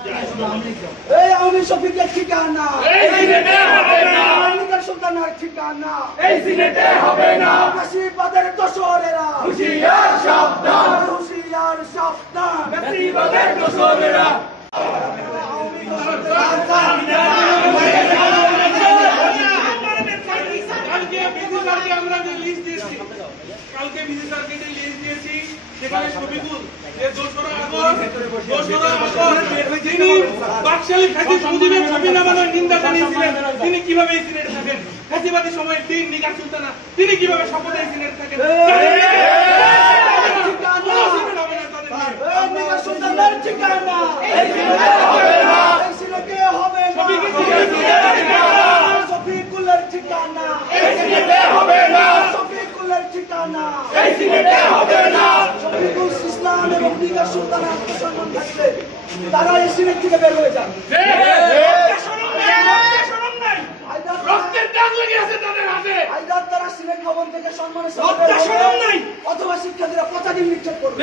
এই আওয়ামী শফিকের ঠিকানা, এই সিলেটে হবে না। নিগার সুলতানের ঠিকানা, এই সিলেটে হবে না। ফ্যাসিবাদের দোসরেরা হুঁশিয়ার সাবধান, হুঁশিয়ার সাবধান। ফ্যাসিবাদের দোসরেরা কালকে বিজি সার্কিটে লিস্ট দিয়েছি, সেখানে শফিকুল তিনি বাকশালী ফ্যাসিস্ট মুজিবের ছবি নামানোর নিন্দা জানিয়েছিলেন। তিনি কিভাবে এই সিলেটে থাকেন? ফ্যাসিবাদী সময়ের দিন নিগার সুলতানা তিনি কিভাবে শপথে এই সিলেটে থাকেন? নিগার সুলতানের ঠিকানা, এই সিলেটে হবে না, এই সিলেটে হবে না। শফিকুলের ঠিকানা, এই সিলেটে হবে না। শফিকুলের ঠিকানা, এই সিলেটে হবে না। শফিকুল ইসলাম এবং নিগার সুলতানের আত্মসম্মান থাকলে তারা এই সিলেট থেকে বের হয়ে যান। তারা সিলেট ভবন থেকে সম্মানের সাথে অথবা শিক্ষার্থীরা পতাকা নিক্ষেপ করবে।